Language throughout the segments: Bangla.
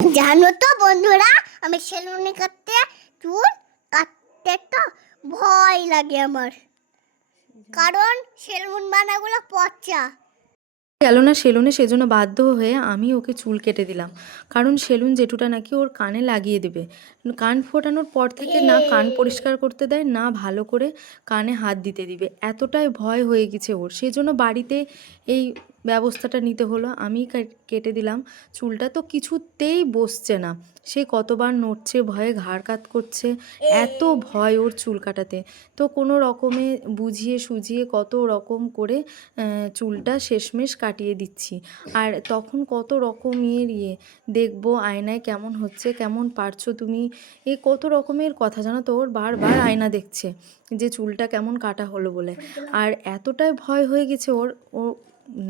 জানো তো বন্ধুরা, আমি সেলুনে চুল কাটতে তো ভয় লাগে আমার, কারণ সেলুন বানাগুলো পচা। গেল না সেলুনে, সেজন্য বাধ্য হয়ে আমি ওকে চুল কেটে দিলাম। কারণ সেলুন জেঠুটা নাকি ওর কানে লাগিয়ে দেবে। কান ফোটানোর পর থেকে না কান পরিষ্কার করতে দেয়, না ভালো করে কানে হাত দিতে দিবে। এতটাই ভয় হয়ে গেছে ওর, সেজন্য বাড়িতে এই ব্যবস্থাটা নিতে হলো। আমি কেটে দিলাম চুলটা। তো কিছুতেই বসছে না, সে কতবার নড়ছে, ভয়ে ঘাড় কাত করছে, এত ভয় ওর চুল কাটাতে। তো কোনো রকমে বুঝিয়ে সুঝিয়ে কত রকম করে চুলটা শেষমেশ কাটিয়ে দিচ্ছি। আর তখন কত রকমের দেখবো আয়নায় কেমন হচ্ছে, কেমন পারছো তুমি, এ কত রকমের কথা। জানো তো, ওর বারবার আয়না দেখছে যে চুলটা কেমন কাটা হলো বলে। আর এতটাই ভয় হয়ে গেছে ওর, ও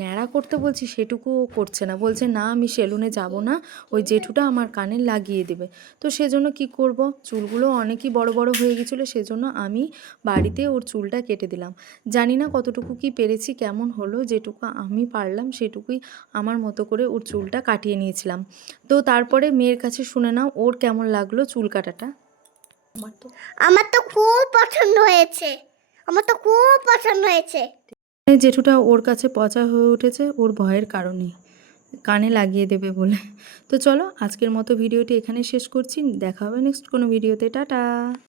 ন্যাড়া করতে বলছি সেটুকু ও করছে না, বলছে না আমি সেলুনে যাব না, ওই জেঠুটা আমার কানে লাগিয়ে দেবে। তো সেজন্য কি করব, চুলগুলো অনেকই বড় বড় হয়ে গেছিলো, সেজন্য আমি বাড়িতে ওর চুলটা কেটে দিলাম। জানি না কতটুকু কি পেরেছি, কেমন হলো, যেটুকু আমি পারলাম সেটুকুই আমার মতো করে ওর চুলটা কাটিয়ে নিয়েছিলাম। তো তারপরে মেয়ের কাছে শুনে নাও ওর কেমন লাগলো চুল কাটাটা। আমার তো খুব পছন্দ হয়েছে, আমার তো খুব পছন্দ হয়েছে। জেঠুটা ওর কাছে পচা হয়ে উঠেছে ওর ভয়ের কারণে, কানে লাগিয়ে দেবে বলে। তো চলো আজকের মতো ভিডিওটি এখানে শেষ করছি, দেখা হবে নেক্সট কোনো ভিডিওতে। টাটা।